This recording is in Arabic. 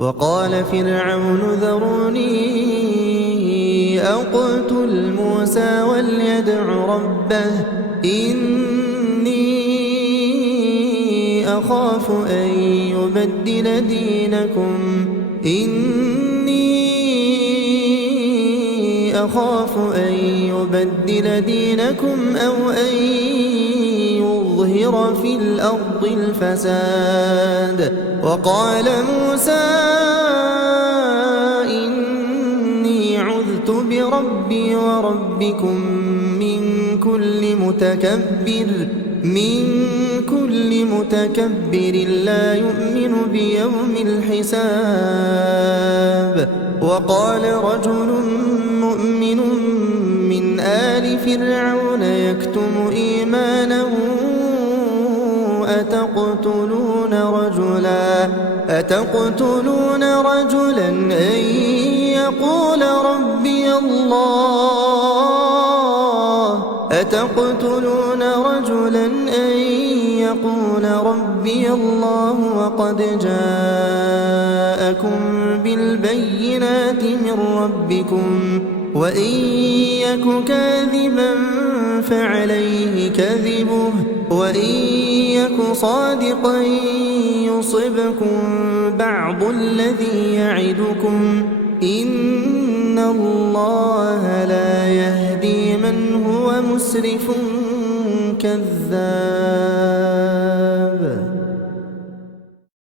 وقال فرعون ذروني أقتل موسى وليدع ربه إني أخاف أن يبدل دينكم أو أن يظهر في الأرض الفساد. وقال موسى إني عذت بربي وربكم من كل متكبر لا يؤمن بيوم الحساب. وقال رجل مؤمن من آل فرعون يكتم إيمانه أتقتلون رجلا أن يقول ربي الله وقد جاءكم بالبينات من ربكم وإن يك كاذبا فعليه كذبه وإن يك صادقا يصبكم بعض الذي يعدكم إن الله لا يهدي من هو مسرف كذاب.